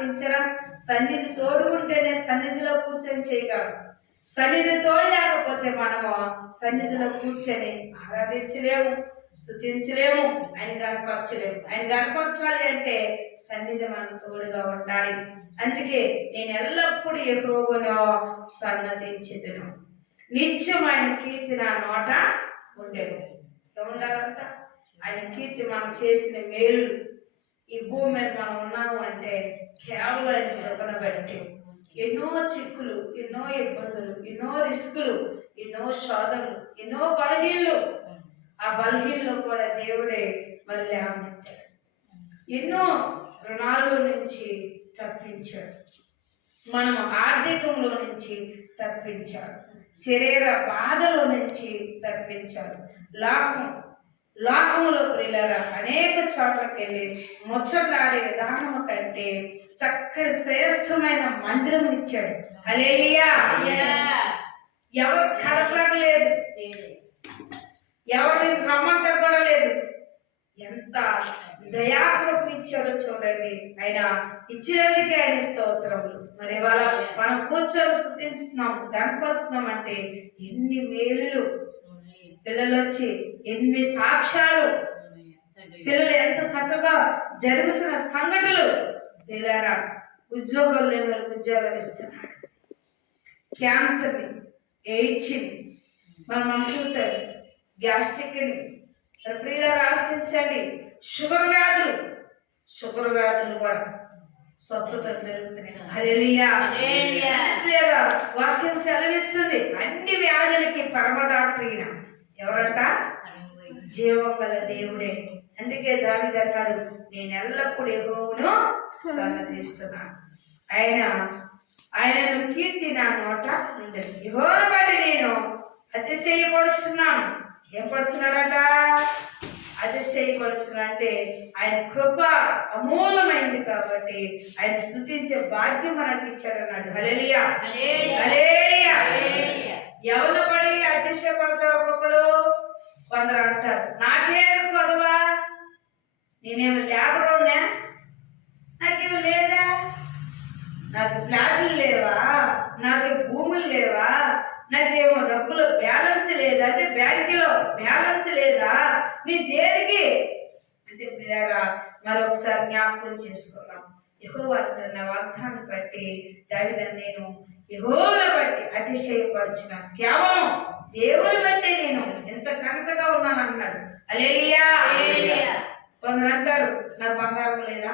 ఆలోచించరా? సన్నిధి తోడు ఉంటేనే సన్నిధిలో కూర్చొని చేయగలం. సన్నిధి తోడు లేకపోతే మనము సన్నిధిలో కూర్చొని ఆరాధించలేము, స్తుతించలేము, ఆయన కనపరచలేము. ఆయన కనపరచాలి అంటే సన్నిధి మనకు తోడుగా ఉండాలి. అందుకే నేను ఎల్లప్పుడూ యెహోవాను సన్నతించెదను, నిత్యం ఆయన కీర్తి నా నోట ఉండేది. ఉండాలంట ఆయన కీర్తి మనం చేసిన మేలు. ఈ భూమి మీద మనం ఉన్నాము అంటే కేవలం ఆయన కృపను బట్టి. ఎన్నో చిక్కులు, ఎన్నో ఇబ్బందులు, ఎన్నో రిస్కులు, ఎన్నో శోధనలు, ఎన్నో బలహీనలు. ఆ బలహీనలో కూడా దేవుడే మరి లేవనెత్తాడు. ఎన్నో రుణాల నుంచి తప్పించాడు, మనం ఆర్థికంలో నుంచి తప్పించాడు, శరీర బాధలో నుంచి తప్పించాడు. లోకములో ప్రియులారా అనేక చోట్లకి వెళ్ళి ముచ్చట్లాడే విధానము కంటే చక్కని శ్రేష్టమైన మందిరం ఇచ్చాడు. హల్లెలూయా. ఎవరు కలపలేదు, ఎవరిని రమ్మంట కూడా లేదు. ఎంత దయాకృప ఇచ్చాడో చూడండి. ఆయన ఇచ్చినందుకే ఆయన స్తోత్రములు. మరి ఇవాళ మనం కూర్చొని స్తుతిస్తున్నాం, కనపరుస్తున్నాం అంటే ఎన్ని మేలులు. పిల్లలు వచ్చి ఎన్ని సాక్ష్యాలు, పిల్లలు ఎంత చక్కగా జరుగుతున్న సంఘటనలు. పిల్లరా ఉద్యోగాలు లేని వాళ్ళకి ఉద్యోగాలు ఇస్తున్నాడు, క్యాన్సర్ని, ఎయిడ్స్ని మనం చూస్తాం, గ్యాస్ట్రిక్ని. ప్రియులారా ఆలోచించండి, షుగర్ వ్యాధులు కూడా స్వస్థత జరుగుతున్నాయి. హల్లెలూయా. లేదా వాక్యం సెలవిస్తుంది అన్ని వ్యాధులకి పరమ డాక్టర్ ఈయన. ఎవరంట? జీవం గల దేవుడే. అందుకే దావీదు అన్నాడు, నేను ఎల్లప్పుడూ యెహోవాను సన్నతిస్తున్నాను, ఆయనను కీర్తి నా నోట ఉండదు. యెహోవాను బట్టి నేను అతిశయపడుచున్నాను. ఏం పడుచున్నాడట? అతిశయపడుచున్నా అంటే ఆయన కృప అమూలమైంది కాబట్టి ఆయన స్తుతించే భాగ్యం మనకి ఇచ్చాడన్నాడు. హల్లెలూయా. ఎవరు పడి అతిశయపడతారు? ఒక్కొక్కడు కొందరు అంటారు, నాకేమి కొదవా, నేనేమి లేబరున్నా, నాకేమి లేదా, నాకు ఫ్లాట్లు లేవా, నాకు భూములు లేవా, నాకేమో డబ్బులు బ్యాలెన్స్ లేదా, అంటే బ్యాంకులో బ్యాలెన్స్ లేదా, నీ దేనికి అంటే పిల్లగా మరొకసారి జ్ఞాపకం చేసుకున్నాం. యెహోవా అంటున్న వాగ్దాన్ని బట్టి దావీదు నేను యెహోవాను బట్టి అతిశయపడుచున్నా, కేవలం దేవుని బట్టి నేను ఎంత ఘనతగా ఉన్నాను అన్నాడు. హల్లెలూయా. కొందరు అంటారు, నాకు బంగారం లేదా,